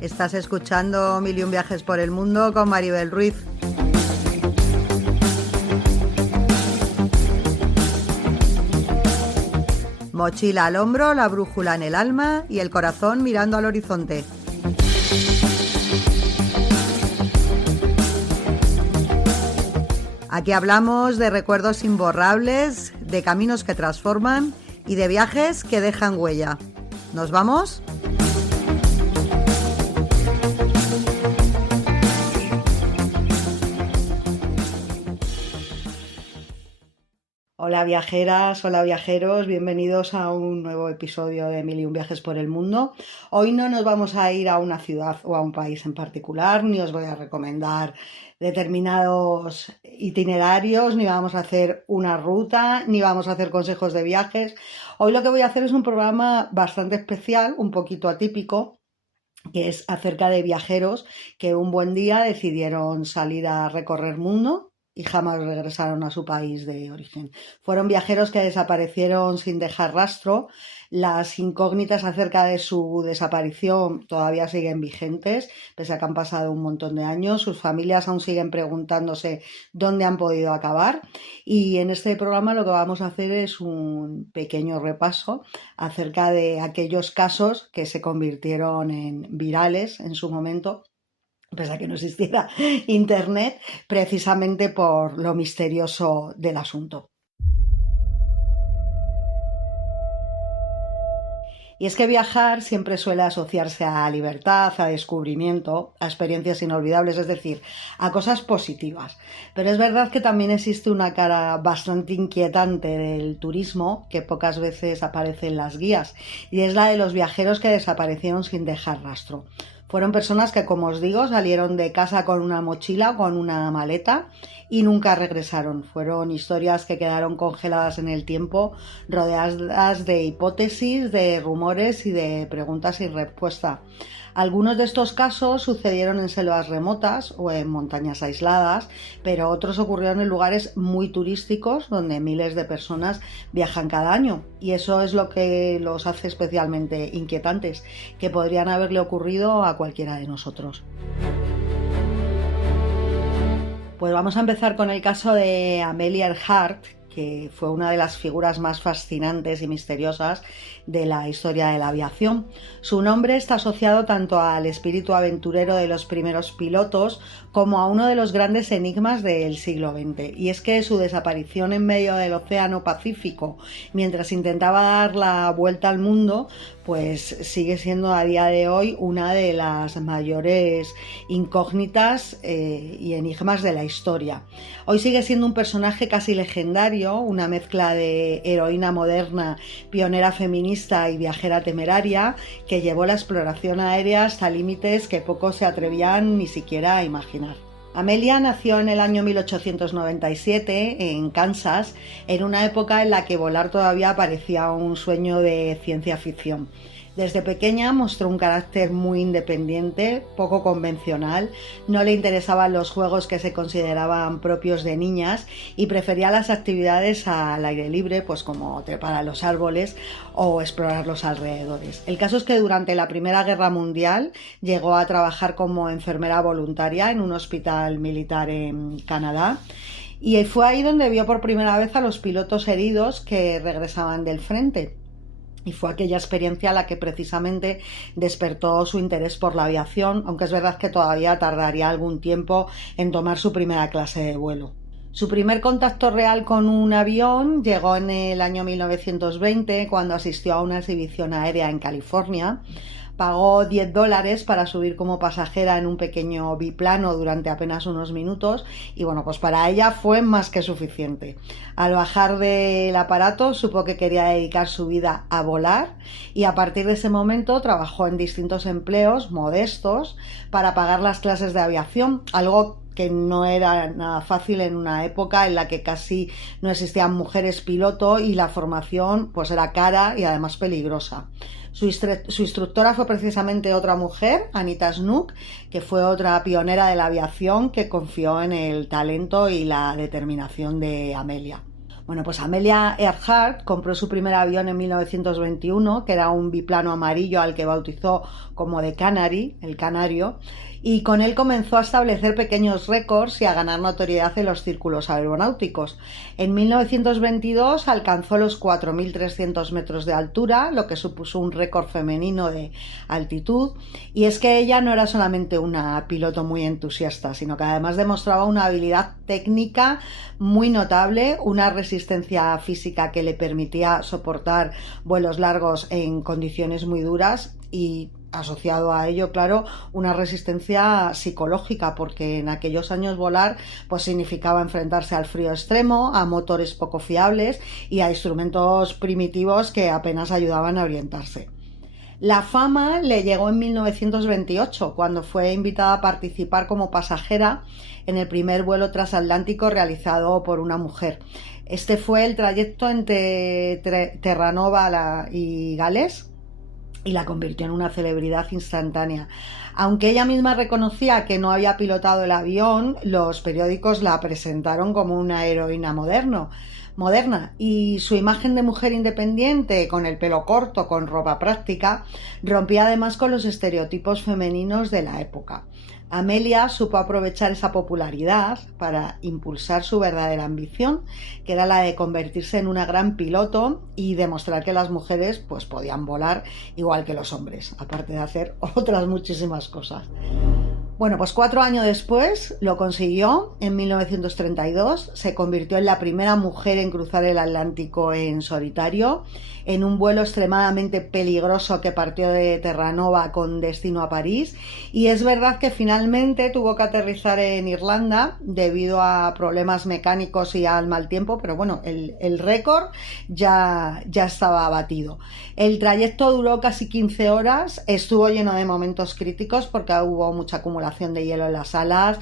Estás escuchando Mil y un viajes por el mundo con Maribel Ruiz. Mochila al hombro, la brújula en el alma y el corazón mirando al horizonte. Aquí hablamos de recuerdos imborrables, de caminos que transforman y de viajes que dejan huella. ¿Nos vamos? Hola viajeras, hola viajeros, bienvenidos a un nuevo episodio de Mil y un viajes por el mundo. Hoy no nos vamos a ir a una ciudad o a un país en particular, ni os voy a recomendar determinados itinerarios, ni vamos a hacer una ruta, ni vamos a hacer consejos de viajes. Hoy lo que voy a hacer es un programa bastante especial, un poquito atípico, que es acerca de viajeros que un buen día decidieron salir a recorrer mundo y jamás regresaron a su país de origen. Fueron viajeros que desaparecieron sin dejar rastro. Las incógnitas acerca de su desaparición todavía siguen vigentes, pese a que han pasado un montón de años. Sus familias aún siguen preguntándose dónde han podido acabar. Y en este programa lo que vamos a hacer es un pequeño repaso acerca de aquellos casos que se convirtieron en virales en su momento, pese a que no existiera internet, precisamente por lo misterioso del asunto. Y es que viajar siempre suele asociarse a libertad, a descubrimiento, a experiencias inolvidables, es decir, a cosas positivas. Pero es verdad que también existe una cara bastante inquietante del turismo que pocas veces aparece en las guías, y es la de los viajeros que desaparecieron sin dejar rastro. Fueron personas que, como os digo, salieron de casa con una mochila, con una maleta y nunca regresaron. Fueron historias que quedaron congeladas en el tiempo, rodeadas de hipótesis, de rumores y de preguntas sin respuesta. Algunos de estos casos sucedieron en selvas remotas o en montañas aisladas, pero otros ocurrieron en lugares muy turísticos donde miles de personas viajan cada año. Y eso es lo que los hace especialmente inquietantes, que podrían haberle ocurrido a cualquiera de nosotros. Pues vamos a empezar con el caso de Amelia Earhart, que fue una de las figuras más fascinantes y misteriosas de la historia de la aviación. Su nombre está asociado tanto al espíritu aventurero de los primeros pilotos como a uno de los grandes enigmas del siglo XX. Y es que su desaparición en medio del Océano Pacífico, mientras intentaba dar la vuelta al mundo, pues sigue siendo a día de hoy una de las mayores incógnitas y enigmas de la historia. Hoy sigue siendo un personaje casi legendario, una mezcla de heroína moderna, pionera feminista y viajera temeraria, que llevó la exploración aérea hasta límites que pocos se atrevían ni siquiera a imaginar. Amelia nació en el año 1897 en Kansas, en una época en la que volar todavía parecía un sueño de ciencia ficción. Desde pequeña mostró un carácter muy independiente, poco convencional, no le interesaban los juegos que se consideraban propios de niñas y prefería las actividades al aire libre, pues como trepar a los árboles o explorar los alrededores. El caso es que durante la Primera Guerra Mundial llegó a trabajar como enfermera voluntaria en un hospital militar en Canadá. Y fue ahí donde vio por primera vez a los pilotos heridos que regresaban del frente. Y fue aquella experiencia la que precisamente despertó su interés por la aviación, aunque es verdad que todavía tardaría algún tiempo en tomar su primera clase de vuelo. Su primer contacto real con un avión llegó en el año 1920, cuando asistió a una exhibición aérea en California. Pagó $10 para subir como pasajera en un pequeño biplano durante apenas unos minutos y bueno, pues para ella fue más que suficiente. Al bajar del aparato supo que quería dedicar su vida a volar y a partir de ese momento trabajó en distintos empleos modestos para pagar las clases de aviación, algo que no era nada fácil en una época en la que casi no existían mujeres piloto y la formación pues era cara y además peligrosa. Su instructora fue precisamente otra mujer, Anita Snook, que fue otra pionera de la aviación que confió en el talento y la determinación de Amelia. Bueno, pues Amelia Earhart compró su primer avión en 1921, que era un biplano amarillo al que bautizó como The Canary, el Canario, y con él comenzó a establecer pequeños récords y a ganar notoriedad en los círculos aeronáuticos. En 1922 alcanzó los 4.300 metros de altura, lo que supuso un récord femenino de altitud, y es que ella no era solamente una piloto muy entusiasta, sino que además demostraba una habilidad técnica muy notable, una resistencia física que le permitía soportar vuelos largos en condiciones muy duras y asociado a ello, claro, una resistencia psicológica, porque en aquellos años volar pues significaba enfrentarse al frío extremo, a motores poco fiables y a instrumentos primitivos que apenas ayudaban a orientarse. La fama le llegó en 1928, cuando fue invitada a participar como pasajera en el primer vuelo transatlántico realizado por una mujer. Este fue el trayecto entre Terranova y Gales, y la convirtió en una celebridad instantánea. Aunque ella misma reconocía que no había pilotado el avión, los periódicos la presentaron como una heroína moderna, y su imagen de mujer independiente, con el pelo corto, con ropa práctica, rompía además con los estereotipos femeninos de la época. Amelia supo aprovechar esa popularidad para impulsar su verdadera ambición, que era la de convertirse en una gran piloto y demostrar que las mujeres pues podían volar igual que los hombres, aparte de hacer otras muchísimas cosas. Bueno, pues 4 años después lo consiguió. En 1932 se convirtió en la primera mujer en cruzar el Atlántico en solitario, en un vuelo extremadamente peligroso que partió de Terranova con destino a París. Y es verdad que finalmente tuvo que aterrizar en Irlanda debido a problemas mecánicos y al mal tiempo, pero bueno, el récord ya estaba batido. El trayecto duró casi 15 horas, estuvo lleno de momentos críticos porque hubo mucha acumulación de hielo en las alas,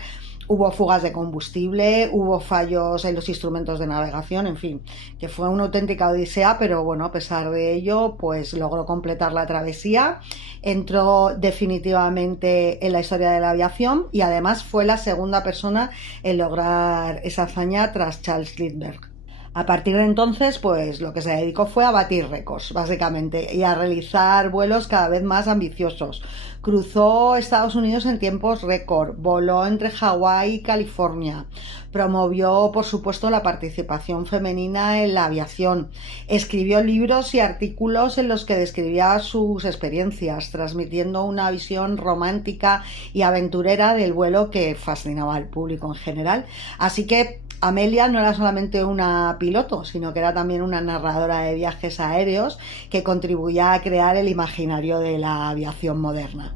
hubo fugas de combustible, hubo fallos en los instrumentos de navegación, en fin, que fue una auténtica odisea, pero bueno, a pesar de ello, pues logró completar la travesía, entró definitivamente en la historia de la aviación y además fue la segunda persona en lograr esa hazaña tras Charles Lindbergh. A partir de entonces, pues lo que se dedicó fue a batir récords, básicamente, y a realizar vuelos cada vez más ambiciosos. Cruzó Estados Unidos en tiempos récord, voló entre Hawái y California, promovió, por supuesto, la participación femenina en la aviación, escribió libros y artículos en los que describía sus experiencias, transmitiendo una visión romántica y aventurera del vuelo que fascinaba al público en general. Así que Amelia no era solamente una piloto, sino que era también una narradora de viajes aéreos que contribuía a crear el imaginario de la aviación moderna.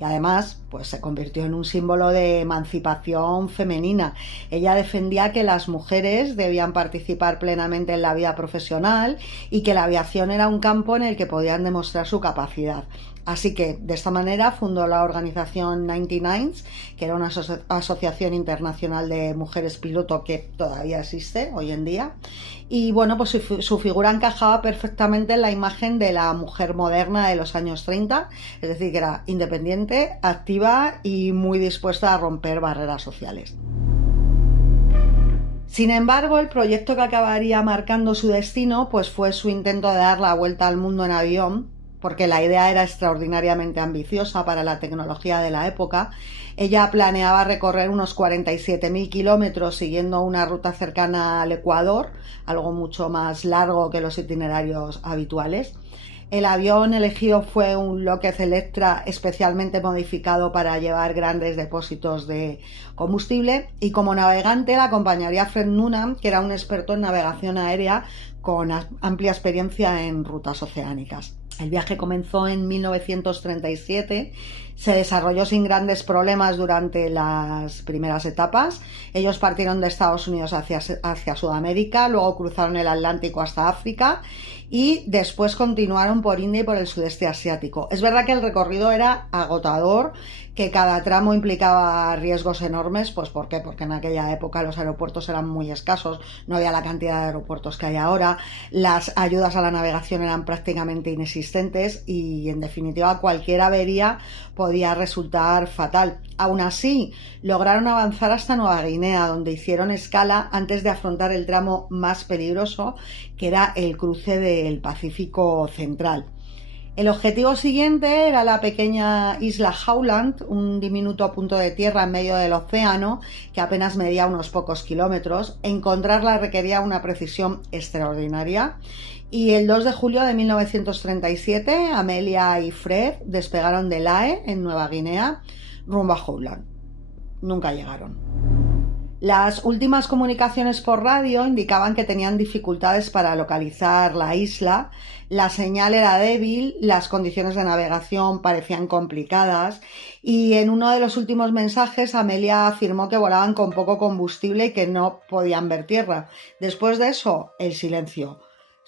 Y además, pues se convirtió en un símbolo de emancipación femenina. Ella defendía que las mujeres debían participar plenamente en la vida profesional y que la aviación era un campo en el que podían demostrar su capacidad. Así que de esta manera fundó la organización 99s, que era una asociación internacional de mujeres piloto que todavía existe hoy en día. Y bueno, pues su figura encajaba perfectamente en la imagen de la mujer moderna de los años 30, es decir, que era independiente, activa y muy dispuesta a romper barreras sociales. Sin embargo, el proyecto que acabaría marcando su destino pues fue su intento de dar la vuelta al mundo en avión, porque la idea era extraordinariamente ambiciosa para la tecnología de la época. Ella planeaba recorrer unos 47.000 kilómetros siguiendo una ruta cercana al Ecuador, algo mucho más largo que los itinerarios habituales. El avión elegido fue un Lockheed Electra especialmente modificado para llevar grandes depósitos de combustible, y como navegante la acompañaría Fred Noonan, que era un experto en navegación aérea con amplia experiencia en rutas oceánicas. El viaje comenzó en 1937, se desarrolló sin grandes problemas durante las primeras etapas. Ellos partieron de Estados Unidos hacia Sudamérica, luego cruzaron el Atlántico hasta África y después continuaron por India y por el sudeste asiático. Es verdad que el recorrido era agotador, que cada tramo implicaba riesgos enormes. Pues ¿por qué? Porque en aquella época los aeropuertos eran muy escasos, no había la cantidad de aeropuertos que hay ahora, las ayudas a la navegación eran prácticamente inexistentes y en definitiva cualquier avería podía resultar fatal. Aún así, lograron avanzar hasta Nueva Guinea, donde hicieron escala antes de afrontar el tramo más peligroso, que era el cruce del Pacífico Central. El objetivo siguiente era la pequeña isla Howland, un diminuto punto de tierra en medio del océano que apenas medía unos pocos kilómetros. Encontrarla requería una precisión extraordinaria. Y el 2 de julio de 1937, Amelia y Fred despegaron de Lae, en Nueva Guinea, rumbo a Howland. Nunca llegaron. Las últimas comunicaciones por radio indicaban que tenían dificultades para localizar la isla, la señal era débil, las condiciones de navegación parecían complicadas y en uno de los últimos mensajes Amelia afirmó que volaban con poco combustible y que no podían ver tierra. Después de eso, el silencio.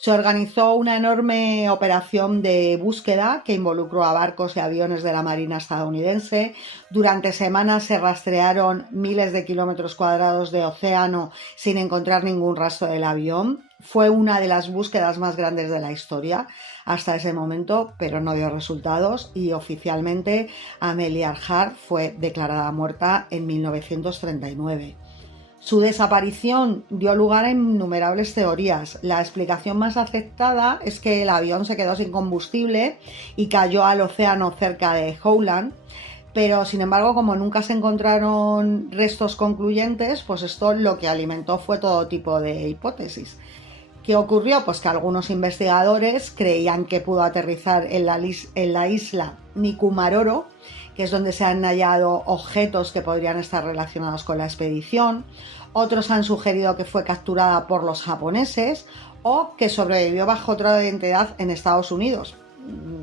Se organizó una enorme operación de búsqueda que involucró a barcos y aviones de la Marina estadounidense. Durante semanas se rastrearon miles de kilómetros cuadrados de océano sin encontrar ningún rastro del avión. Fue una de las búsquedas más grandes de la historia hasta ese momento, pero no dio resultados y oficialmente Amelia Earhart fue declarada muerta en 1939. Su desaparición dio lugar a innumerables teorías. La explicación más aceptada es que el avión se quedó sin combustible y cayó al océano cerca de Howland, pero sin embargo, como nunca se encontraron restos concluyentes, pues esto lo que alimentó fue todo tipo de hipótesis. ¿Qué ocurrió? Pues que algunos investigadores creían que pudo aterrizar en la isla Nikumaroro, que es donde se han hallado objetos que podrían estar relacionados con la expedición. Otros han sugerido que fue capturada por los japoneses o que sobrevivió bajo otra identidad en Estados Unidos.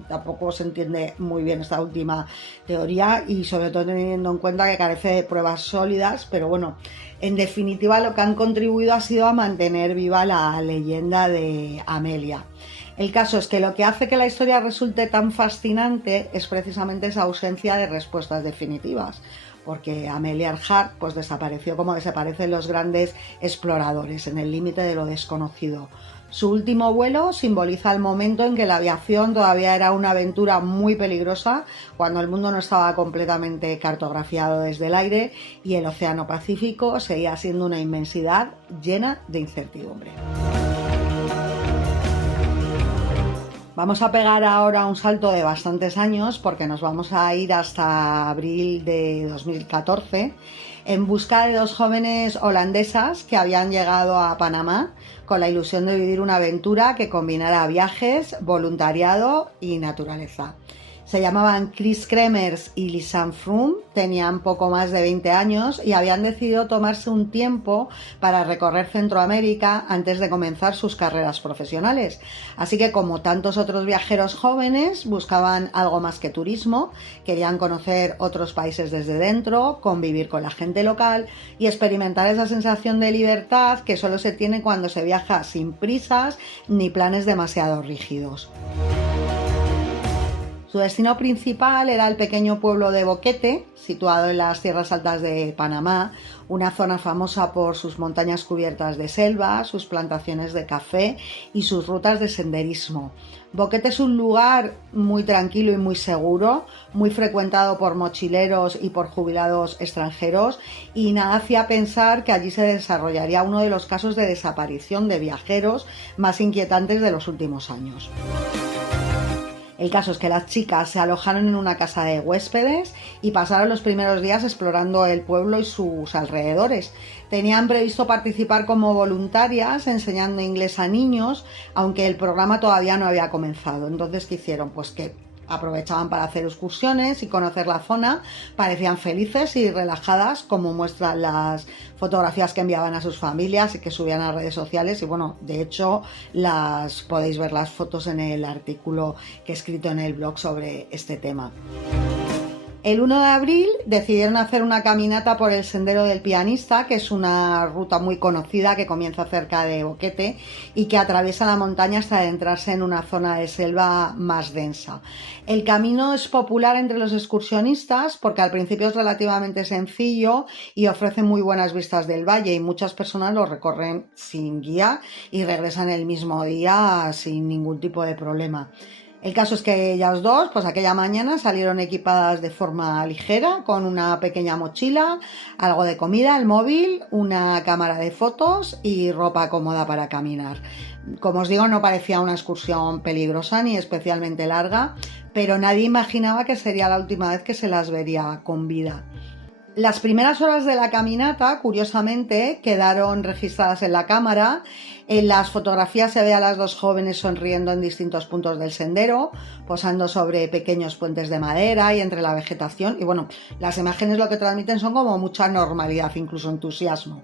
Tampoco se entiende muy bien esta última teoría y sobre todo teniendo en cuenta que carece de pruebas sólidas, pero bueno, en definitiva lo que han contribuido ha sido a mantener viva la leyenda de Amelia. El caso es que lo que hace que la historia resulte tan fascinante es precisamente esa ausencia de respuestas definitivas, porque Amelia Earhart pues desapareció como desaparecen los grandes exploradores, en el límite de lo desconocido. Su último vuelo simboliza el momento en que la aviación todavía era una aventura muy peligrosa, cuando el mundo no estaba completamente cartografiado desde el aire y el Océano Pacífico seguía siendo una inmensidad llena de incertidumbre. Vamos a pegar ahora un salto de bastantes años porque nos vamos a ir hasta abril de 2014 en busca de dos jóvenes holandesas que habían llegado a Panamá con la ilusión de vivir una aventura que combinara viajes, voluntariado y naturaleza. Se llamaban Chris Kremers y Lisanne Froome, tenían poco más de 20 años y habían decidido tomarse un tiempo para recorrer Centroamérica antes de comenzar sus carreras profesionales. Así que, como tantos otros viajeros jóvenes, buscaban algo más que turismo, querían conocer otros países desde dentro, convivir con la gente local y experimentar esa sensación de libertad que solo se tiene cuando se viaja sin prisas ni planes demasiado rígidos. Su destino principal era el pequeño pueblo de Boquete, situado en las tierras altas de Panamá, una zona famosa por sus montañas cubiertas de selva, sus plantaciones de café y sus rutas de senderismo. Boquete es un lugar muy tranquilo y muy seguro, muy frecuentado por mochileros y por jubilados extranjeros, y nada hacía pensar que allí se desarrollaría uno de los casos de desaparición de viajeros más inquietantes de los últimos años. El caso es que las chicas se alojaron en una casa de huéspedes y pasaron los primeros días explorando el pueblo y sus alrededores. Tenían previsto participar como voluntarias enseñando inglés a niños, aunque el programa todavía no había comenzado. Entonces, ¿qué hicieron? Pues que aprovechaban para hacer excursiones y conocer la zona, parecían felices y relajadas, como muestran las fotografías que enviaban a sus familias y que subían a redes sociales. Y bueno, de hecho, podéis ver las fotos en el artículo que he escrito en el blog sobre este tema. El 1 de abril decidieron hacer una caminata por el Sendero del Pianista, que es una ruta muy conocida que comienza cerca de Boquete y que atraviesa la montaña hasta adentrarse en una zona de selva más densa. El camino es popular entre los excursionistas porque al principio es relativamente sencillo y ofrece muy buenas vistas del valle, y muchas personas lo recorren sin guía y regresan el mismo día sin ningún tipo de problema. El caso es que ellas dos, pues aquella mañana salieron equipadas de forma ligera, con una pequeña mochila, algo de comida, el móvil, una cámara de fotos y ropa cómoda para caminar. Como os digo, no parecía una excursión peligrosa ni especialmente larga, pero nadie imaginaba que sería la última vez que se las vería con vida. Las primeras horas de la caminata, curiosamente, quedaron registradas en la cámara. En las fotografías se ve a las dos jóvenes sonriendo en distintos puntos del sendero, posando sobre pequeños puentes de madera y entre la vegetación. Y bueno, las imágenes lo que transmiten son como mucha normalidad, incluso entusiasmo.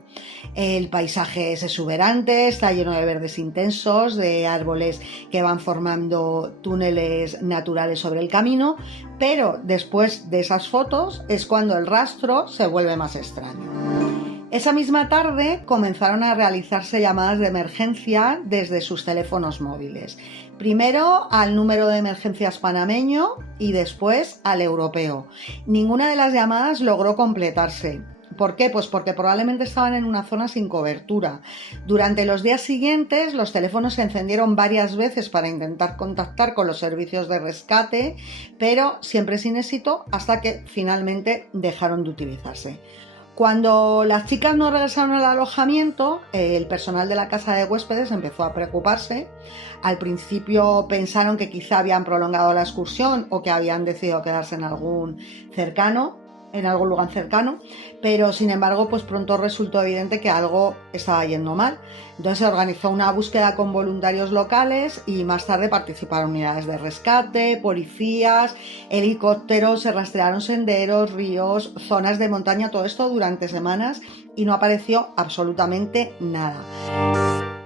El paisaje es exuberante, está lleno de verdes intensos, de árboles que van formando túneles naturales sobre el camino, pero después de esas fotos es cuando el rastro se vuelve más extraño. Esa misma tarde comenzaron a realizarse llamadas de emergencia desde sus teléfonos móviles. Primero al número de emergencias panameño y después al europeo. Ninguna de las llamadas logró completarse. ¿Por qué? Pues porque probablemente estaban en una zona sin cobertura. Durante los días siguientes los teléfonos se encendieron varias veces para intentar contactar con los servicios de rescate, pero siempre sin éxito, hasta que finalmente dejaron de utilizarse. Cuando las chicas no regresaron al alojamiento, el personal de la casa de huéspedes empezó a preocuparse. Al principio pensaron que quizá habían prolongado la excursión o que habían decidido quedarse en algún lugar cercano, pero sin embargo pues pronto resultó evidente que algo estaba yendo mal. Entonces se organizó una búsqueda con voluntarios locales y más tarde participaron unidades de rescate, policías, helicópteros, se rastrearon senderos, ríos, zonas de montaña, todo esto durante semanas, y no apareció absolutamente nada.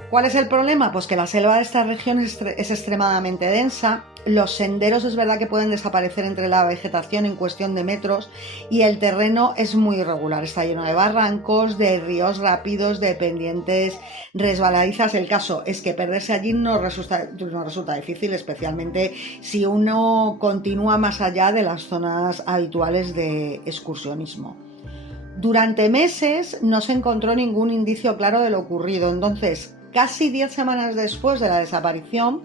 ¿Cuál es el problema? Pues que la selva de esta región es extremadamente densa. Los senderos es verdad que pueden desaparecer entre la vegetación en cuestión de metros, y el terreno es muy irregular, está lleno de barrancos, de ríos rápidos, de pendientes resbaladizas. El caso es que perderse allí no resulta difícil, especialmente si uno continúa más allá de las zonas habituales de excursionismo. Durante meses no se encontró ningún indicio claro de lo ocurrido. Entonces, casi 10 semanas después de la desaparición,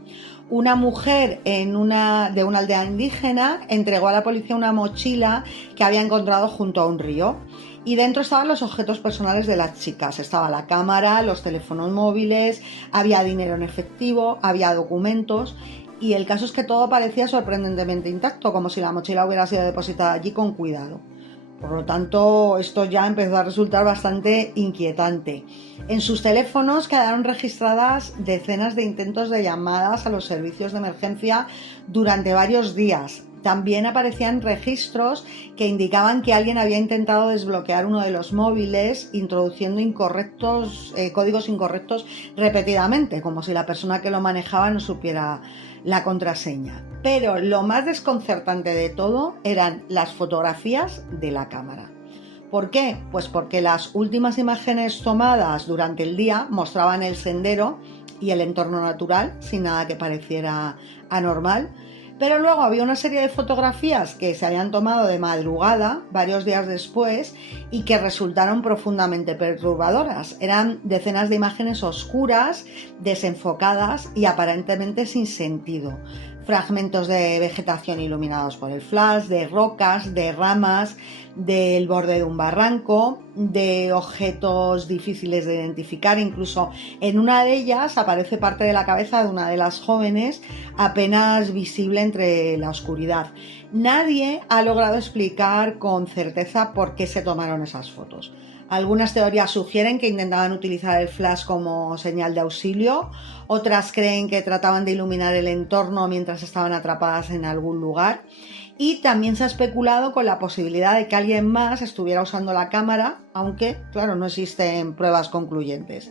una mujer de una aldea indígena entregó a la policía una mochila que había encontrado junto a un río, y dentro estaban los objetos personales de las chicas. Estaba la cámara, los teléfonos móviles, había dinero en efectivo, había documentos, y el caso es que todo parecía sorprendentemente intacto, como si la mochila hubiera sido depositada allí con cuidado. Por lo tanto, esto ya empezó a resultar bastante inquietante. En sus teléfonos quedaron registradas decenas de intentos de llamadas a los servicios de emergencia durante varios días. También aparecían registros que indicaban que alguien había intentado desbloquear uno de los móviles introduciendo códigos incorrectos repetidamente, como si la persona que lo manejaba no supiera la contraseña. Pero lo más desconcertante de todo eran las fotografías de la cámara. ¿Por qué? Pues porque las últimas imágenes tomadas durante el día mostraban el sendero y el entorno natural sin nada que pareciera anormal. Pero luego había una serie de fotografías que se habían tomado de madrugada, varios días después, y que resultaron profundamente perturbadoras. Eran decenas de imágenes oscuras, desenfocadas y aparentemente sin sentido. Fragmentos de vegetación iluminados por el flash, de rocas, de ramas, del borde de un barranco, de objetos difíciles de identificar. Incluso en una de ellas aparece parte de la cabeza de una de las jóvenes, apenas visible entre la oscuridad. Nadie ha logrado explicar con certeza por qué se tomaron esas fotos. Algunas teorías sugieren que intentaban utilizar el flash como señal de auxilio, otras creen que trataban de iluminar el entorno mientras estaban atrapadas en algún lugar, y también se ha especulado con la posibilidad de que alguien más estuviera usando la cámara, aunque, claro, no existen pruebas concluyentes.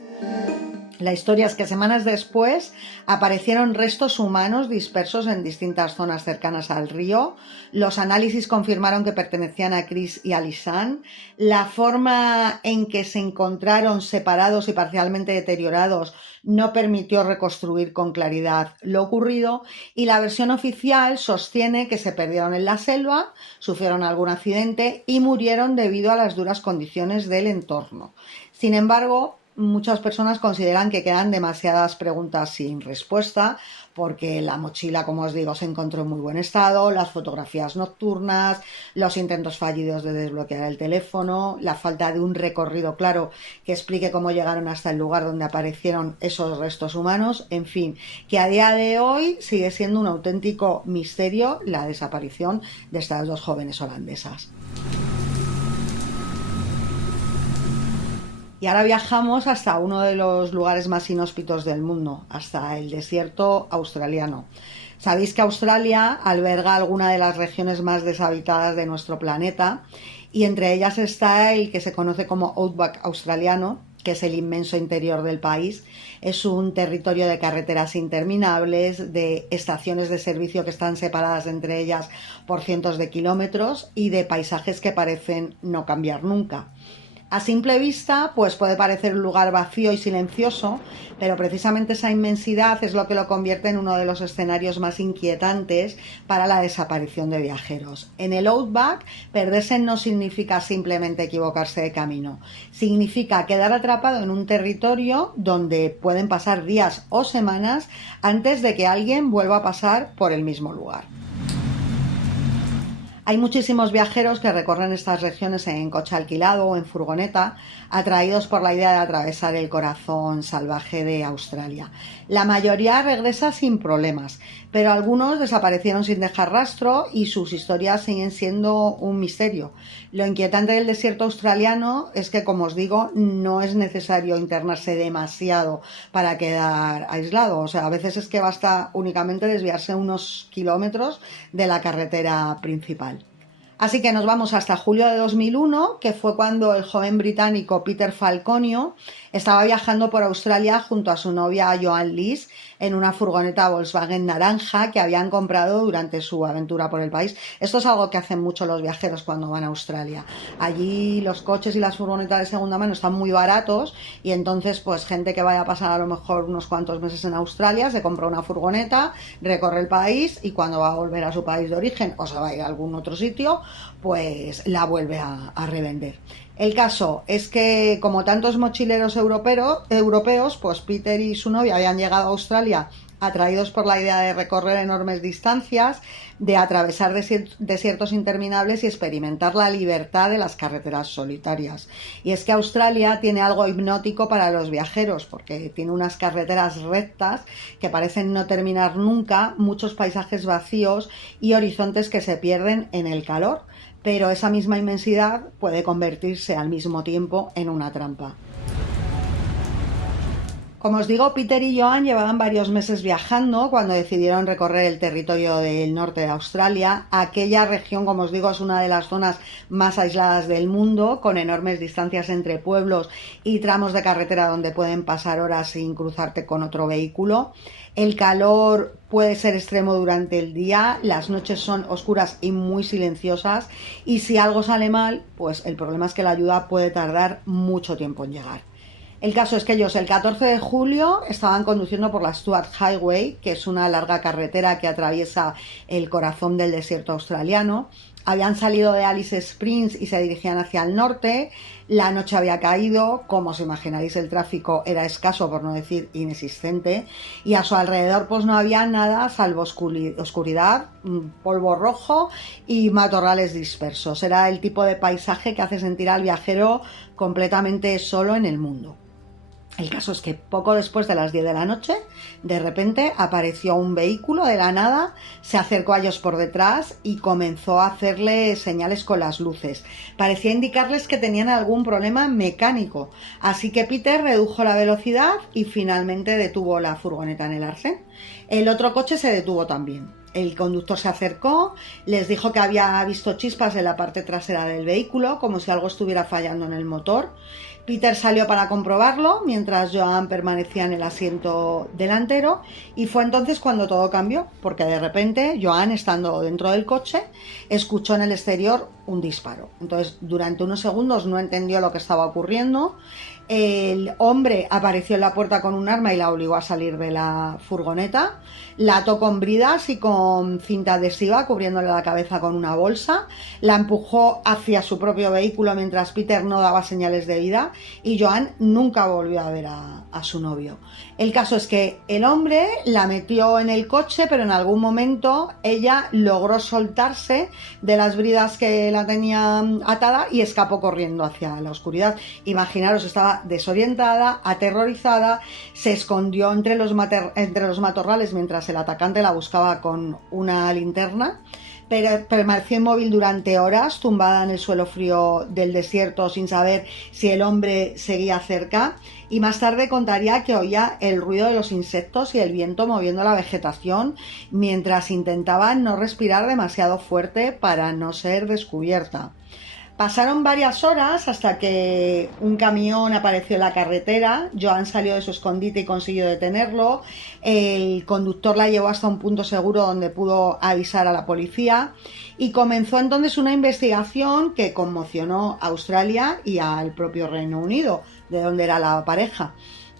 La historia es que semanas después aparecieron restos humanos dispersos en distintas zonas cercanas al río. Los análisis confirmaron que pertenecían a Chris y a Lisanne. La forma en que se encontraron separados y parcialmente deteriorados no permitió reconstruir con claridad lo ocurrido, y la versión oficial sostiene que se perdieron en la selva, sufrieron algún accidente y murieron debido a las duras condiciones del entorno. Sin embargo, muchas personas consideran que quedan demasiadas preguntas sin respuesta, porque la mochila, como os digo, se encontró en muy buen estado, las fotografías nocturnas, los intentos fallidos de desbloquear el teléfono, la falta de un recorrido claro que explique cómo llegaron hasta el lugar donde aparecieron esos restos humanos. En fin, que a día de hoy sigue siendo un auténtico misterio la desaparición de estas dos jóvenes holandesas. Y ahora viajamos hasta uno de los lugares más inhóspitos del mundo, hasta el desierto australiano. Sabéis que Australia alberga alguna de las regiones más deshabitadas de nuestro planeta, y entre ellas está el que se conoce como Outback australiano, que es el inmenso interior del país. Es un territorio de carreteras interminables, de estaciones de servicio que están separadas entre ellas por cientos de kilómetros y de paisajes que parecen no cambiar nunca. A simple vista, pues puede parecer un lugar vacío y silencioso, pero precisamente esa inmensidad es lo que lo convierte en uno de los escenarios más inquietantes para la desaparición de viajeros. En el Outback, perderse no significa simplemente equivocarse de camino, significa quedar atrapado en un territorio donde pueden pasar días o semanas antes de que alguien vuelva a pasar por el mismo lugar. Hay muchísimos viajeros que recorren estas regiones en coche alquilado o en furgoneta, atraídos por la idea de atravesar el corazón salvaje de Australia. La mayoría regresa sin problemas, pero algunos desaparecieron sin dejar rastro y sus historias siguen siendo un misterio. Lo inquietante del desierto australiano es que, como os digo, no es necesario internarse demasiado para quedar aislado. O sea, a veces es que basta únicamente desviarse unos kilómetros de la carretera principal. Así que nos vamos hasta julio de 2001, que fue cuando el joven británico Peter Falconio estaba viajando por Australia junto a su novia Joan Lees en una furgoneta Volkswagen naranja que habían comprado durante su aventura por el país. Esto es algo que hacen mucho los viajeros cuando van a Australia. Allí los coches y las furgonetas de segunda mano están muy baratos, y entonces pues gente que vaya a pasar a lo mejor unos cuantos meses en Australia se compra una furgoneta, recorre el país, y cuando va a volver a su país de origen o se va a ir a algún otro sitio, pues la vuelve a revender. El caso es que, como tantos mochileros europeos, pues Peter y su novia habían llegado a Australia atraídos por la idea de recorrer enormes distancias, de atravesar desiertos interminables y experimentar la libertad de las carreteras solitarias. Y es que Australia tiene algo hipnótico para los viajeros, porque tiene unas carreteras rectas que parecen no terminar nunca, muchos paisajes vacíos y horizontes que se pierden en el calor, pero esa misma inmensidad puede convertirse al mismo tiempo en una trampa. Como os digo, Peter y Joan llevaban varios meses viajando cuando decidieron recorrer el territorio del norte de Australia. Aquella región, como os digo, es una de las zonas más aisladas del mundo, con enormes distancias entre pueblos y tramos de carretera donde pueden pasar horas sin cruzarte con otro vehículo. El calor puede ser extremo durante el día, las noches son oscuras y muy silenciosas, y si algo sale mal, pues el problema es que la ayuda puede tardar mucho tiempo en llegar. El caso es que ellos el 14 de julio estaban conduciendo por la Stuart Highway, que es una larga carretera que atraviesa el corazón del desierto australiano. Habían salido de Alice Springs y se dirigían hacia el norte. La noche había caído, como os imaginaréis el tráfico era escaso, por no decir inexistente, y a su alrededor pues no había nada salvo oscuridad, polvo rojo y matorrales dispersos. Era el tipo de paisaje que hace sentir al viajero completamente solo en el mundo. El caso es que poco después de las 10 de la noche, de repente apareció un vehículo de la nada, se acercó a ellos por detrás y comenzó a hacerles señales con las luces. Parecía indicarles que tenían algún problema mecánico, así que Peter redujo la velocidad y finalmente detuvo la furgoneta en el arcén. El otro coche se detuvo también. El conductor se acercó, les dijo que había visto chispas en la parte trasera del vehículo, como si algo estuviera fallando en el motor. Peter salió para comprobarlo, mientras Joan permanecía en el asiento delantero, y fue entonces cuando todo cambió, porque de repente Joan, estando dentro del coche, escuchó en el exterior un disparo. Entonces, durante unos segundos no entendió lo que estaba ocurriendo. El hombre apareció en la puerta con un arma y la obligó a salir de la furgoneta. La ató con bridas y con cinta adhesiva, cubriéndole la cabeza con una bolsa. La empujó hacia su propio vehículo mientras Peter no daba señales de vida, y Joan nunca volvió a ver a su novio. El caso es que el hombre la metió en el coche, pero en algún momento ella logró soltarse de las bridas que la tenían atada y escapó corriendo hacia la oscuridad. Imaginaros, estaba desorientada, aterrorizada, se escondió entre los matorrales mientras el atacante la buscaba con una linterna. Pero permaneció inmóvil durante horas, tumbada en el suelo frío del desierto, sin saber si el hombre seguía cerca, y más tarde contaría que oía el ruido de los insectos y el viento moviendo la vegetación mientras intentaba no respirar demasiado fuerte para no ser descubierta. Pasaron varias horas hasta que un camión apareció en la carretera. Joan salió de su escondite y consiguió detenerlo. El conductor la llevó hasta un punto seguro donde pudo avisar a la policía, y comenzó entonces una investigación que conmocionó a Australia y al propio Reino Unido, de donde era la pareja.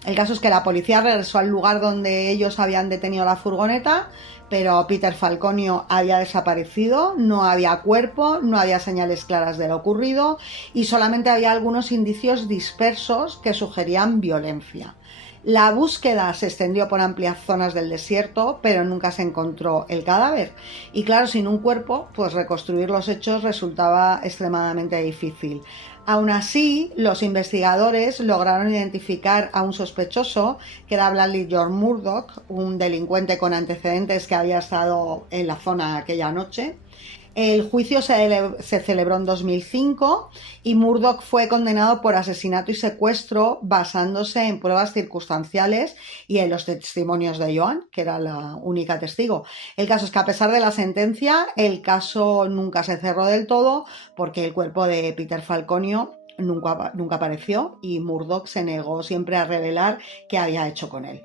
El caso es que la policía regresó al lugar donde ellos habían detenido la furgoneta, pero Peter Falconio había desaparecido, no había cuerpo, no había señales claras de lo ocurrido y solamente había algunos indicios dispersos que sugerían violencia. La búsqueda se extendió por amplias zonas del desierto, pero nunca se encontró el cadáver. Y claro, sin un cuerpo, pues reconstruir los hechos resultaba extremadamente difícil. Aún así, los investigadores lograron identificar a un sospechoso, que era Bradley George Murdoch, un delincuente con antecedentes que había estado en la zona aquella noche. El juicio se celebró en 2005 y Murdoch fue condenado por asesinato y secuestro basándose en pruebas circunstanciales y en los testimonios de Joan, que era la única testigo. El caso es que, a pesar de la sentencia, el caso nunca se cerró del todo porque el cuerpo de Peter Falconio nunca apareció y Murdoch se negó siempre a revelar qué había hecho con él.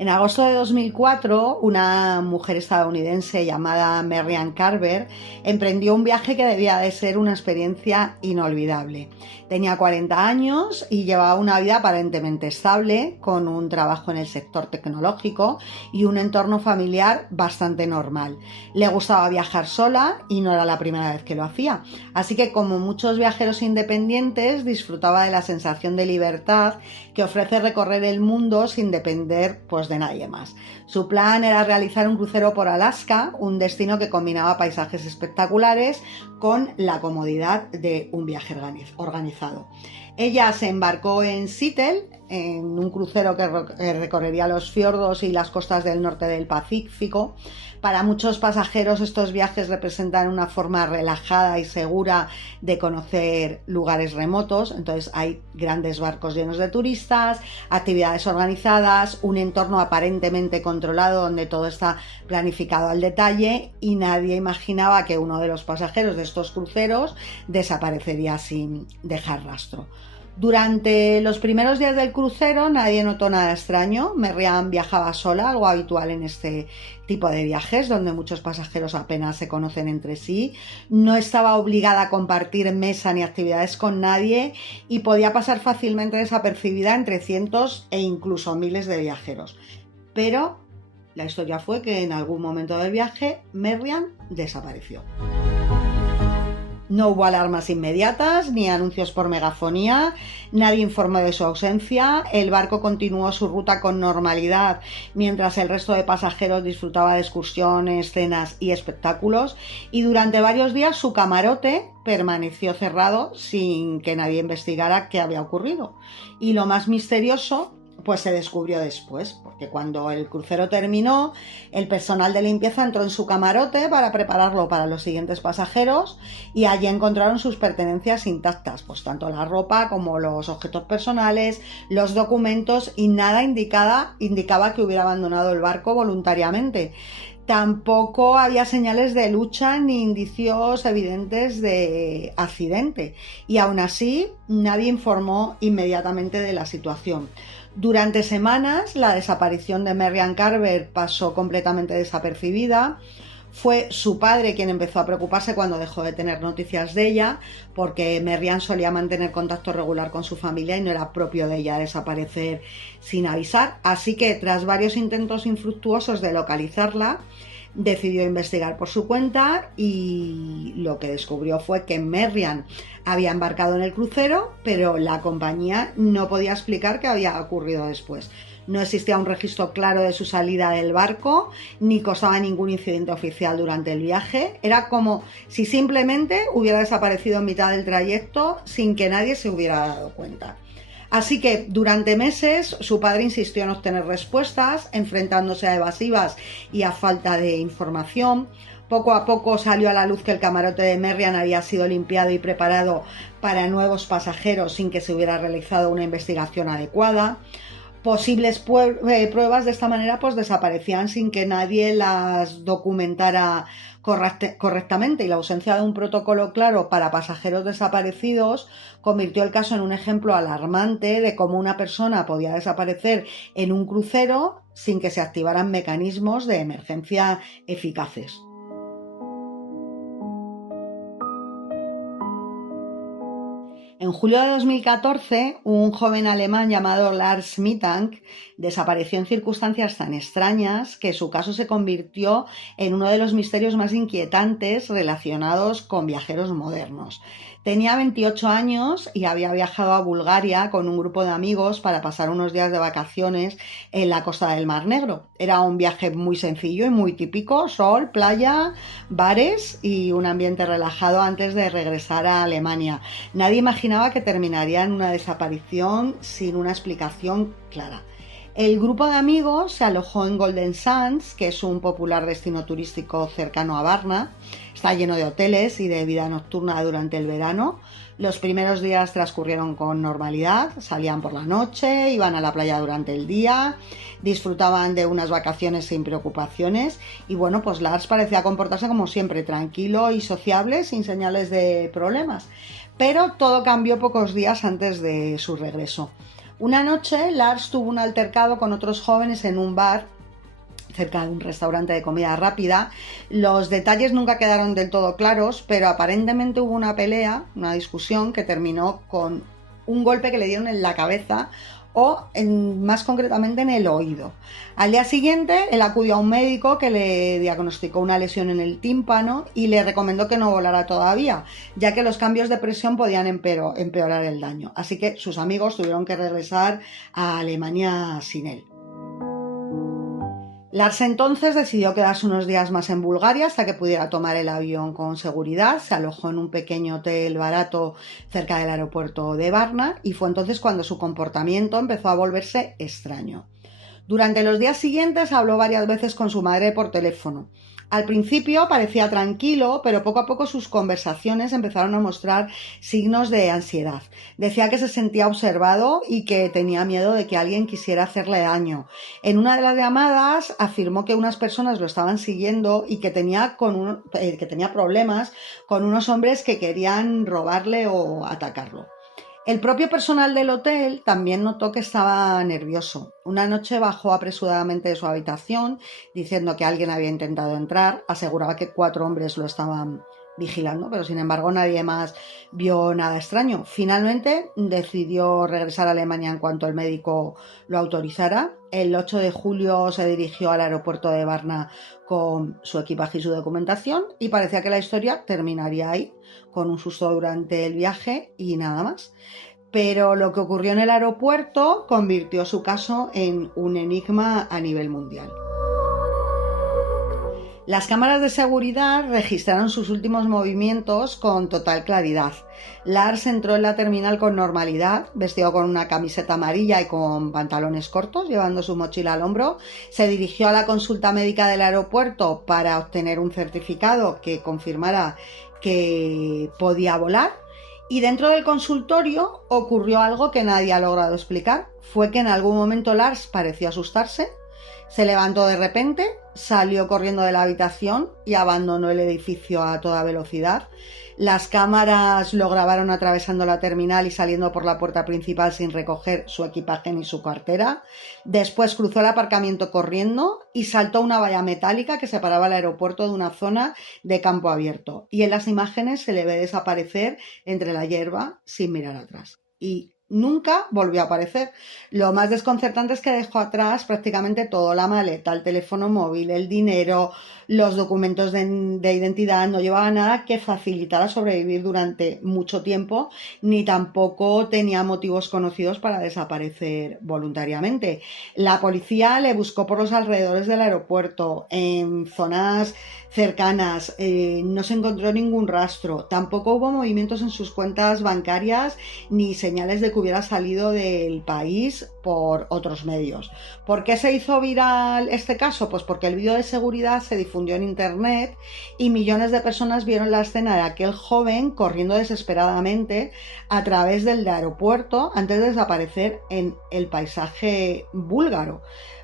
En agosto de 2004, una mujer estadounidense llamada Marian Carver emprendió un viaje que debía de ser una experiencia inolvidable. Tenía 40 años y llevaba una vida aparentemente estable, con un trabajo en el sector tecnológico y un entorno familiar bastante normal. Le gustaba viajar sola y no era la primera vez que lo hacía, así que, como muchos viajeros independientes, disfrutaba de la sensación de libertad que ofrece recorrer el mundo sin depender de nadie más. Su plan era realizar un crucero por Alaska, un destino que combinaba paisajes espectaculares con la comodidad de un viaje organizado. Ella se embarcó en Seattle, en un crucero que recorrería los fiordos y las costas del norte del Pacífico. Para muchos pasajeros, estos viajes representan una forma relajada y segura de conocer lugares remotos. Entonces hay grandes barcos llenos de turistas, actividades organizadas, un entorno aparentemente controlado donde todo está planificado al detalle, y nadie imaginaba que uno de los pasajeros de estos cruceros desaparecería sin dejar rastro. Durante los primeros días del crucero nadie notó nada extraño. Marian viajaba sola, algo habitual en este tipo de viajes donde muchos pasajeros apenas se conocen entre sí. No estaba obligada a compartir mesa ni actividades con nadie y podía pasar fácilmente desapercibida entre cientos e incluso miles de viajeros. Pero la historia fue que en algún momento del viaje Marian desapareció. No hubo alarmas inmediatas ni anuncios por megafonía, nadie informó de su ausencia, el barco continuó su ruta con normalidad mientras el resto de pasajeros disfrutaba de excursiones, cenas y espectáculos, y durante varios días su camarote permaneció cerrado sin que nadie investigara qué había ocurrido. Y lo más misterioso, pues se descubrió después, porque cuando el crucero terminó, el personal de limpieza entró en su camarote para prepararlo para los siguientes pasajeros y allí encontraron sus pertenencias intactas, pues tanto la ropa como los objetos personales, los documentos, y nada indicaba que hubiera abandonado el barco voluntariamente. Tampoco había señales de lucha ni indicios evidentes de accidente, y aún así nadie informó inmediatamente de la situación. Durante semanas la desaparición de Merian Carver pasó completamente desapercibida. Fue su padre quien empezó a preocuparse cuando dejó de tener noticias de ella, porque Merian solía mantener contacto regular con su familia y no era propio de ella desaparecer sin avisar. Así que tras varios intentos infructuosos de localizarla, decidió investigar por su cuenta y lo que descubrió fue que Merian había embarcado en el crucero, pero la compañía no podía explicar qué había ocurrido después. No existía un registro claro de su salida del barco, ni constaba ningún incidente oficial durante el viaje. Era como si simplemente hubiera desaparecido en mitad del trayecto sin que nadie se hubiera dado cuenta. Así que durante meses su padre insistió en obtener respuestas, enfrentándose a evasivas y a falta de información. Poco a poco salió a la luz que el camarote de Merian había sido limpiado y preparado para nuevos pasajeros sin que se hubiera realizado una investigación adecuada. Posibles pruebas de esta manera pues desaparecían sin que nadie las documentara correctamente, y la ausencia de un protocolo claro para pasajeros desaparecidos convirtió el caso en un ejemplo alarmante de cómo una persona podía desaparecer en un crucero sin que se activaran mecanismos de emergencia eficaces. En julio de 2014, un joven alemán llamado Lars Mittank desapareció en circunstancias tan extrañas que su caso se convirtió en uno de los misterios más inquietantes relacionados con viajeros modernos. Tenía 28 años y había viajado a Bulgaria con un grupo de amigos para pasar unos días de vacaciones en la costa del Mar Negro. Era un viaje muy sencillo y muy típico: sol, playa, bares y un ambiente relajado antes de regresar a Alemania. Nadie imaginaba que terminaría en una desaparición sin una explicación clara. El grupo de amigos se alojó en Golden Sands, que es un popular destino turístico cercano a Varna. Está lleno de hoteles y de vida nocturna durante el verano. Los primeros días transcurrieron con normalidad, salían por la noche, iban a la playa durante el día, disfrutaban de unas vacaciones sin preocupaciones y bueno, pues Lars parecía comportarse como siempre, tranquilo y sociable, sin señales de problemas. Pero todo cambió pocos días antes de su regreso. Una noche Lars tuvo un altercado con otros jóvenes en un bar cerca de un restaurante de comida rápida. Los detalles nunca quedaron del todo claros, pero aparentemente hubo una pelea, una discusión que terminó con un golpe que le dieron en la cabeza o más concretamente en el oído. Al día siguiente él acudió a un médico que le diagnosticó una lesión en el tímpano y le recomendó que no volara todavía, ya que los cambios de presión podían empeorar el daño. Así que sus amigos tuvieron que regresar a Alemania sin él. Lars entonces decidió quedarse unos días más en Bulgaria hasta que pudiera tomar el avión con seguridad. Se alojó en un pequeño hotel barato cerca del aeropuerto de Varna y fue entonces cuando su comportamiento empezó a volverse extraño. Durante los días siguientes habló varias veces con su madre por teléfono. Al principio parecía tranquilo, pero poco a poco sus conversaciones empezaron a mostrar signos de ansiedad. Decía que se sentía observado y que tenía miedo de que alguien quisiera hacerle daño. En una de las llamadas afirmó que unas personas lo estaban siguiendo y que tenía problemas con unos hombres que querían robarle o atacarlo. El propio personal del hotel también notó que estaba nervioso. Una noche bajó apresuradamente de su habitación diciendo que alguien había intentado entrar. Aseguraba que 4 hombres lo estaban vigilando, pero sin embargo nadie más vio nada extraño. Finalmente decidió regresar a Alemania en cuanto el médico lo autorizara. El 8 de julio se dirigió al aeropuerto de Varna con su equipaje y su documentación y parecía que la historia terminaría ahí, con un susto durante el viaje y nada más. Pero lo que ocurrió en el aeropuerto convirtió su caso en un enigma a nivel mundial. Las cámaras de seguridad registraron sus últimos movimientos con total claridad. Lars entró en la terminal con normalidad, vestido con una camiseta amarilla y con pantalones cortos, llevando su mochila al hombro. Se dirigió a la consulta médica del aeropuerto para obtener un certificado que confirmara que podía volar. Y dentro del consultorio ocurrió algo que nadie ha logrado explicar. Fue que en algún momento Lars pareció asustarse, se levantó de repente, salió corriendo de la habitación y abandonó el edificio a toda velocidad. Las cámaras lo grabaron atravesando la terminal y saliendo por la puerta principal sin recoger su equipaje ni su cartera. Después cruzó el aparcamiento corriendo y saltó una valla metálica que separaba el aeropuerto de una zona de campo abierto. Y en las imágenes se le ve desaparecer entre la hierba sin mirar atrás. Y nunca volvió a aparecer. Lo más desconcertante es que dejó atrás prácticamente todo: la maleta, el teléfono móvil, el dinero, los documentos de identidad. No llevaba nada que facilitara sobrevivir durante mucho tiempo, ni tampoco tenía motivos conocidos para desaparecer voluntariamente. La policía le buscó por los alrededores del aeropuerto, en zonas cercanas, no se encontró ningún rastro, tampoco hubo movimientos en sus cuentas bancarias ni señales de que hubiera salido del país por otros medios. ¿Por qué se hizo viral este caso? Pues porque el vídeo de seguridad se difundió en internet y millones de personas vieron la escena de aquel joven corriendo desesperadamente a través del aeropuerto antes de desaparecer en el paisaje búlgaro.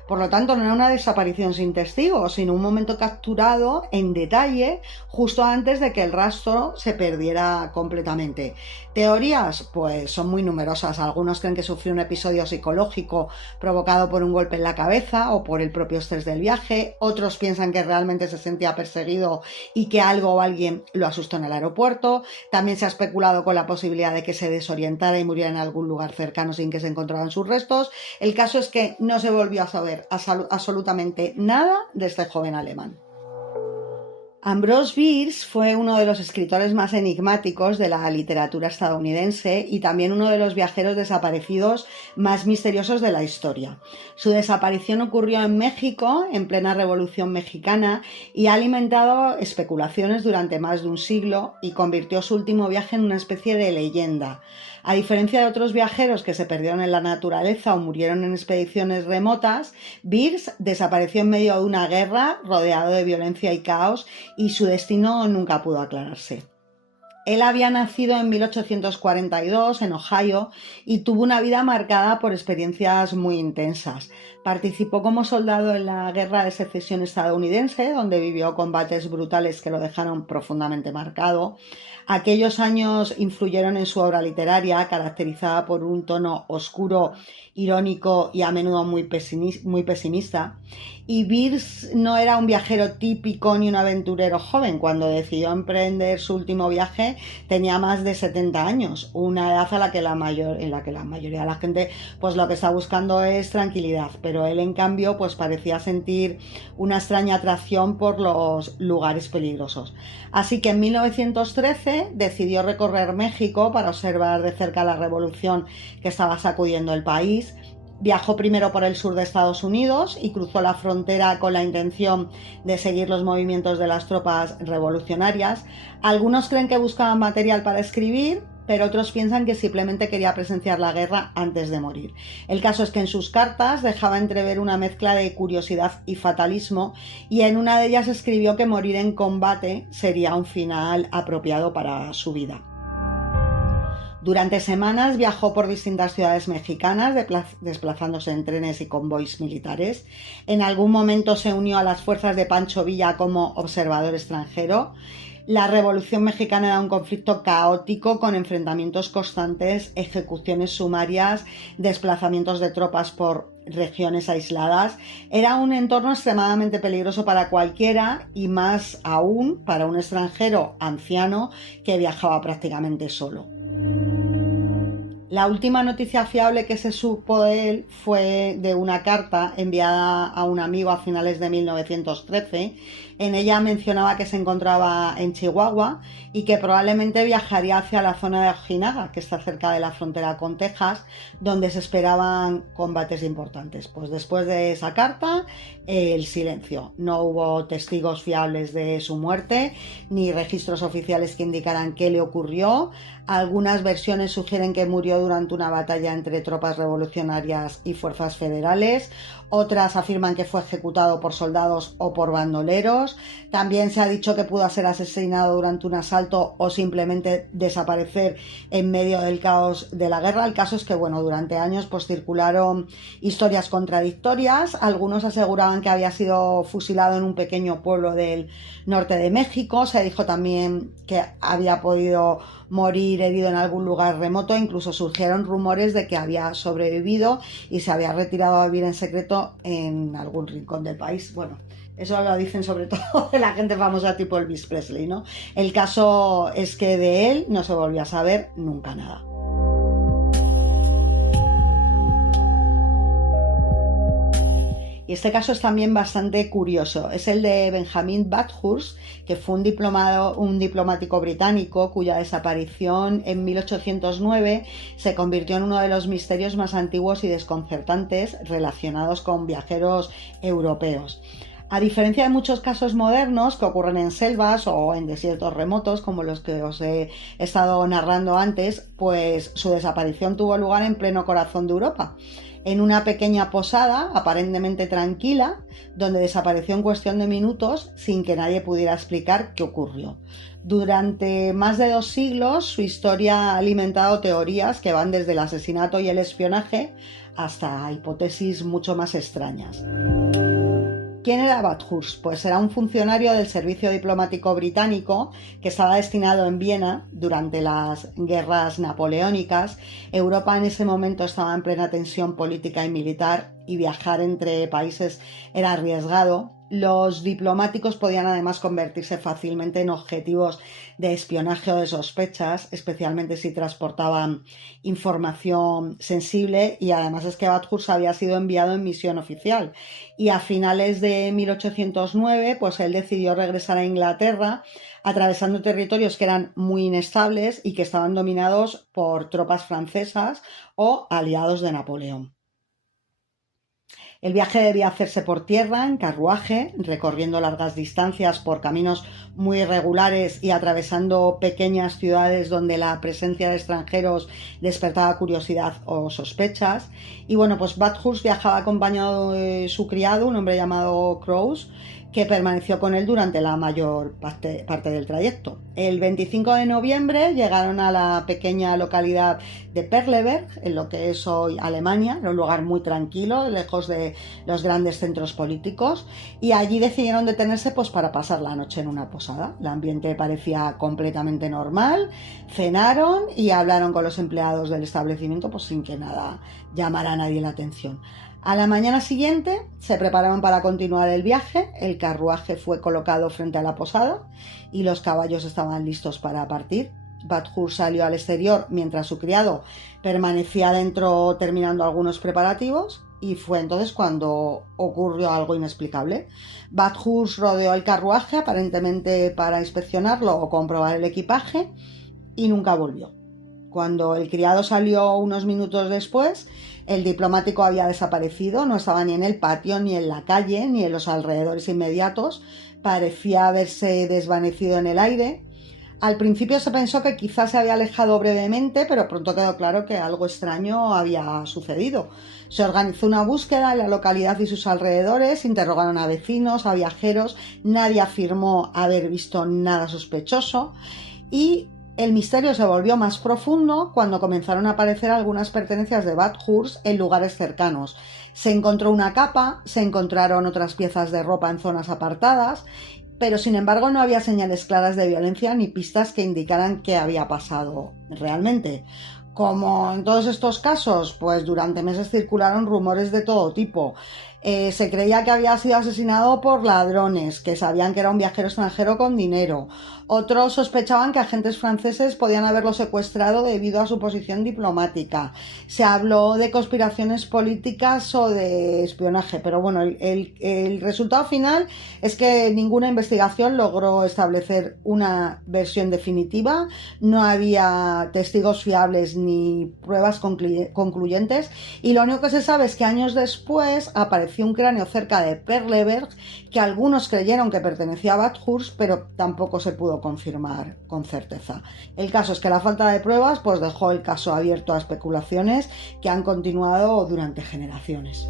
Por lo tanto, no era una desaparición sin testigos, sino un momento capturado en detalle justo antes de que el rastro se perdiera completamente. Teorías, pues son muy numerosas. Algunos creen que sufrió un episodio psicológico provocado por un golpe en la cabeza o por el propio estrés del viaje. Otros piensan que realmente se sentía perseguido y que algo o alguien lo asustó en el aeropuerto. También se ha especulado con la posibilidad de que se desorientara y muriera en algún lugar cercano sin que se encontraran sus restos. El caso es que no se volvió a saber absolutamente nada de este joven alemán. Ambrose Bierce fue uno de los escritores más enigmáticos de la literatura estadounidense y también uno de los viajeros desaparecidos más misteriosos de la historia. Su desaparición ocurrió en México, en plena Revolución Mexicana, y ha alimentado especulaciones durante más de un siglo y convirtió su último viaje en una especie de leyenda. A diferencia de otros viajeros que se perdieron en la naturaleza o murieron en expediciones remotas, Bierce desapareció en medio de una guerra, rodeado de violencia y caos, y su destino nunca pudo aclararse. Él había nacido en 1842 en Ohio y tuvo una vida marcada por experiencias muy intensas. Participó como soldado en la Guerra de Secesión estadounidense, donde vivió combates brutales que lo dejaron profundamente marcado. Aquellos años influyeron en su obra literaria, caracterizada por un tono oscuro, irónico y a menudo muy pesimista. Y Bierce no era un viajero típico ni un aventurero joven. Cuando decidió emprender su último viaje tenía más de 70 años, una edad en la que la mayoría de la gente pues lo que está buscando es tranquilidad, pero él en cambio pues parecía sentir una extraña atracción por los lugares peligrosos. Así que en 1913 decidió recorrer México para observar de cerca la revolución que estaba sacudiendo el país. Viajó primero por el sur de Estados Unidos y cruzó la frontera con la intención de seguir los movimientos de las tropas revolucionarias. Algunos creen que buscaba material para escribir, pero otros piensan que simplemente quería presenciar la guerra antes de morir. El caso es que en sus cartas dejaba entrever una mezcla de curiosidad y fatalismo, y en una de ellas escribió que morir en combate sería un final apropiado para su vida. Durante semanas viajó por distintas ciudades mexicanas, desplazándose en trenes y convoys militares. En algún momento se unió a las fuerzas de Pancho Villa como observador extranjero. La Revolución Mexicana era un conflicto caótico con enfrentamientos constantes, ejecuciones sumarias, desplazamientos de tropas por regiones aisladas. Era un entorno extremadamente peligroso para cualquiera y más aún para un extranjero anciano que viajaba prácticamente solo. La última noticia fiable que se supo de él fue de una carta enviada a un amigo a finales de 1913, En ella mencionaba que se encontraba en Chihuahua y que probablemente viajaría hacia la zona de Ojinaga, que está cerca de la frontera con Texas, donde se esperaban combates importantes. Pues después de esa carta, el silencio. No hubo testigos fiables de su muerte, ni registros oficiales que indicaran qué le ocurrió. Algunas versiones sugieren que murió durante una batalla entre tropas revolucionarias y fuerzas federales. Otras afirman que fue ejecutado por soldados o por bandoleros. También se ha dicho que pudo ser asesinado durante un asalto o simplemente desaparecer en medio del caos de la guerra. El caso es que, bueno, durante años pues circularon historias contradictorias. Algunos aseguraban que había sido fusilado en un pequeño pueblo del norte de México. Se dijo también que había podido morir herido en algún lugar remoto. Incluso surgieron rumores de que había sobrevivido y se había retirado a vivir en secreto en algún rincón del país. Bueno, eso lo dicen sobre todo de la gente famosa tipo Elvis Presley, ¿no? El caso es que de él no se volvió a saber nunca nada. Y este caso es también bastante curioso. Es el de Benjamin Bathurst, que fue un diplomático británico cuya desaparición en 1809 se convirtió en uno de los misterios más antiguos y desconcertantes relacionados con viajeros europeos. A diferencia de muchos casos modernos que ocurren en selvas o en desiertos remotos, como los que os he estado narrando antes, pues su desaparición tuvo lugar en pleno corazón de Europa, en una pequeña posada aparentemente tranquila, donde desapareció en cuestión de minutos sin que nadie pudiera explicar qué ocurrió. Durante más de 2 siglos, su historia ha alimentado teorías que van desde el asesinato y el espionaje hasta hipótesis mucho más extrañas. ¿Quién era Bathurst? Pues era un funcionario del servicio diplomático británico que estaba destinado en Viena durante las guerras napoleónicas. Europa en ese momento estaba en plena tensión política y militar y viajar entre países era arriesgado. Los diplomáticos podían además convertirse fácilmente en objetivos de espionaje o de sospechas, especialmente si transportaban información sensible, y además es que Bathurst había sido enviado en misión oficial y a finales de 1809 pues él decidió regresar a Inglaterra, atravesando territorios que eran muy inestables y que estaban dominados por tropas francesas o aliados de Napoleón. El viaje debía hacerse por tierra, en carruaje, recorriendo largas distancias por caminos muy irregulares y atravesando pequeñas ciudades donde la presencia de extranjeros despertaba curiosidad o sospechas. Y bueno, pues Bathurst viajaba acompañado de su criado, un hombre llamado Crouse, que permaneció con él durante la mayor parte del trayecto. El 25 de noviembre llegaron a la pequeña localidad de Perleberg, en lo que es hoy Alemania, un lugar muy tranquilo, lejos de los grandes centros políticos, y allí decidieron detenerse pues para pasar la noche en una posada. El ambiente parecía completamente normal, cenaron y hablaron con los empleados del establecimiento pues sin que nada llamara a nadie la atención. A la mañana siguiente se prepararon para continuar el viaje. El carruaje fue colocado frente a la posada y los caballos estaban listos para partir. Bathurst salió al exterior mientras su criado permanecía dentro terminando algunos preparativos, y fue entonces cuando ocurrió algo inexplicable. Bathurst rodeó el carruaje aparentemente para inspeccionarlo o comprobar el equipaje y nunca volvió. Cuando el criado salió unos minutos después, el diplomático había desaparecido, no estaba ni en el patio, ni en la calle, ni en los alrededores inmediatos. Parecía haberse desvanecido en el aire. Al principio se pensó que quizás se había alejado brevemente, pero pronto quedó claro que algo extraño había sucedido. Se organizó una búsqueda en la localidad y sus alrededores, interrogaron a vecinos, a viajeros, nadie afirmó haber visto nada sospechoso, y el misterio se volvió más profundo cuando comenzaron a aparecer algunas pertenencias de Bathurst en lugares cercanos. Se encontró una capa, se encontraron otras piezas de ropa en zonas apartadas, pero sin embargo no había señales claras de violencia ni pistas que indicaran qué había pasado realmente. Como en todos estos casos, pues durante meses circularon rumores de todo tipo. Se creía que había sido asesinado por ladrones, que sabían que era un viajero extranjero con dinero. Otros sospechaban que agentes franceses podían haberlo secuestrado debido a su posición diplomática. Se habló de conspiraciones políticas o de espionaje, pero bueno, el resultado final es que ninguna investigación logró establecer una versión definitiva. No había testigos fiables ni pruebas concluyentes, y lo único que se sabe es que años después apareció un cráneo cerca de Perleberg que algunos creyeron que pertenecía a Bathurst, pero tampoco se pudo confirmar con certeza. El caso es que la falta de pruebas pues dejó el caso abierto a especulaciones que han continuado durante generaciones.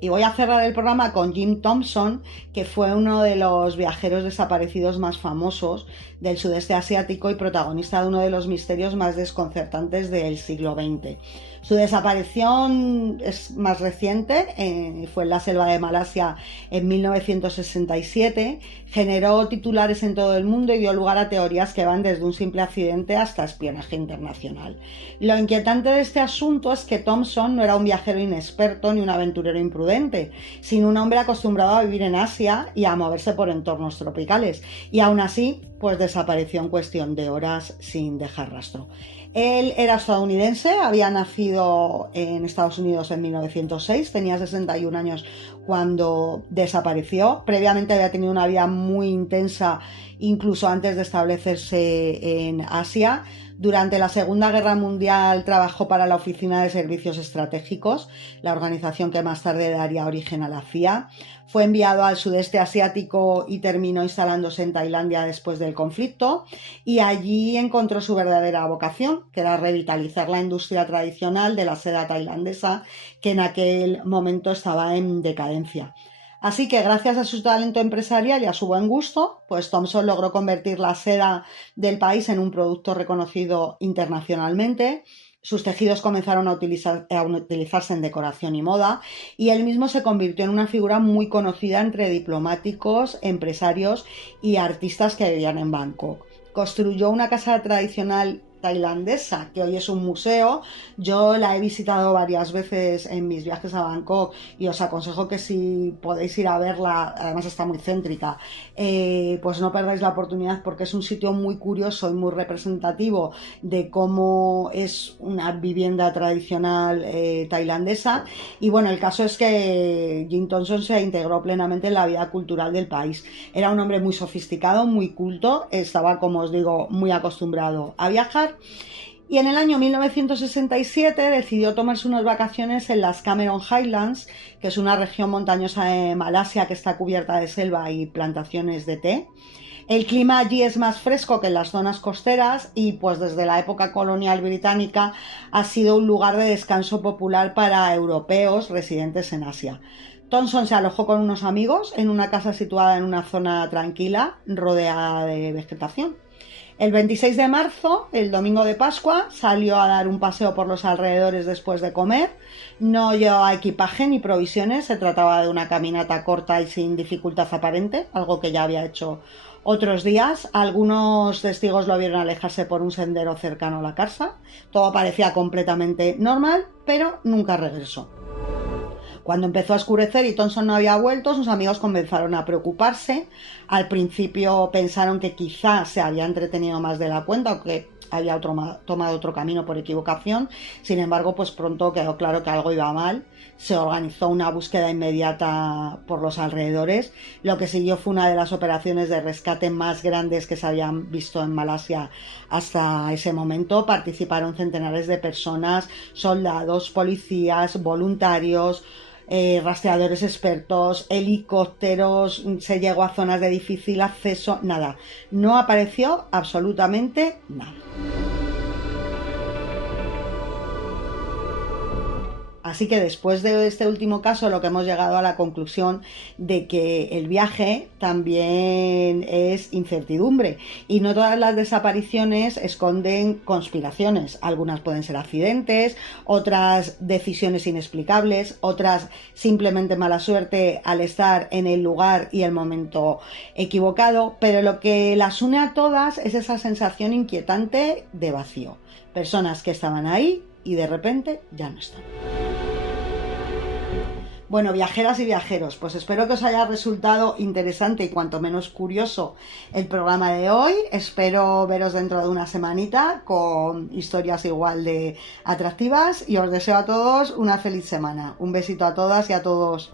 Y voy a cerrar el programa con Jim Thompson, que fue uno de los viajeros desaparecidos más famosos del sudeste asiático y protagonista de uno de los misterios más desconcertantes del siglo XX. Su desaparición es más reciente, fue en la selva de Malasia en 1967, generó titulares en todo el mundo y dio lugar a teorías que van desde un simple accidente hasta espionaje internacional. Lo inquietante de este asunto es que Thompson no era un viajero inexperto ni un aventurero imprudente, sino un hombre acostumbrado a vivir en Asia y a moverse por entornos tropicales, y aún así pues desapareció en cuestión de horas sin dejar rastro. Él era estadounidense, había nacido en Estados Unidos en 1906, tenía 61 años cuando desapareció. Previamente había tenido una vida muy intensa, incluso antes de establecerse en Asia. Durante la Segunda Guerra Mundial trabajó para la Oficina de Servicios Estratégicos, la organización que más tarde daría origen a la CIA. Fue enviado al sudeste asiático y terminó instalándose en Tailandia después del conflicto, y allí encontró su verdadera vocación, que era revitalizar la industria tradicional de la seda tailandesa, que en aquel momento estaba en decadencia. Así que gracias a su talento empresarial y a su buen gusto, pues Thompson logró convertir la seda del país en un producto reconocido internacionalmente. Sus tejidos comenzaron a utilizarse en decoración y moda, y él mismo se convirtió en una figura muy conocida entre diplomáticos, empresarios y artistas que vivían en Bangkok. Construyó una casa tradicional tailandesa, que hoy es un museo. Yo la he visitado varias veces en mis viajes a Bangkok y os aconsejo que si podéis ir a verla, además está muy céntrica, pues no perdáis la oportunidad, porque es un sitio muy curioso y muy representativo de cómo es una vivienda tradicional tailandesa. Y bueno, el caso es que Jim Thompson se integró plenamente en la vida cultural del país. Era un hombre muy sofisticado, muy culto, estaba, como os digo, muy acostumbrado a viajar, y en el año 1967 decidió tomarse unas vacaciones en las Cameron Highlands, que es una región montañosa de Malasia que está cubierta de selva y plantaciones de té. El clima allí es más fresco que en las zonas costeras, y pues desde la época colonial británica ha sido un lugar de descanso popular para europeos residentes en Asia. Thompson se alojó con unos amigos en una casa situada en una zona tranquila, rodeada de vegetación. El 26 de marzo, el domingo de Pascua, salió a dar un paseo por los alrededores después de comer. No llevaba equipaje ni provisiones, se trataba de una caminata corta y sin dificultad aparente, algo que ya había hecho otros días. Algunos testigos lo vieron alejarse por un sendero cercano a la casa. Todo parecía completamente normal, pero nunca regresó. Cuando empezó a oscurecer y Thompson no había vuelto, sus amigos comenzaron a preocuparse. Al principio pensaron que quizás se había entretenido más de la cuenta, o que había tomado otro camino por equivocación. Sin embargo, pues pronto quedó claro que algo iba mal. Se organizó una búsqueda inmediata por los alrededores. Lo que siguió fue una de las operaciones de rescate más grandes que se habían visto en Malasia hasta ese momento. Participaron centenares de personas, soldados, policías, voluntarios, rastreadores expertos, helicópteros. Se llegó a zonas de difícil acceso. Nada, no apareció absolutamente nada. Así que después de este último caso, lo que hemos llegado a la conclusión de que el viaje también es incertidumbre, y no todas las desapariciones esconden conspiraciones. Algunas pueden ser accidentes, otras decisiones inexplicables, otras simplemente mala suerte al estar en el lugar y el momento equivocado, pero lo que las une a todas es esa sensación inquietante de vacío. Personas que estaban ahí y de repente ya no están. Bueno, viajeras y viajeros, pues espero que os haya resultado interesante y cuanto menos curioso el programa de hoy. Espero veros dentro de una semanita con historias igual de atractivas y os deseo a todos una feliz semana. Un besito a todas y a todos.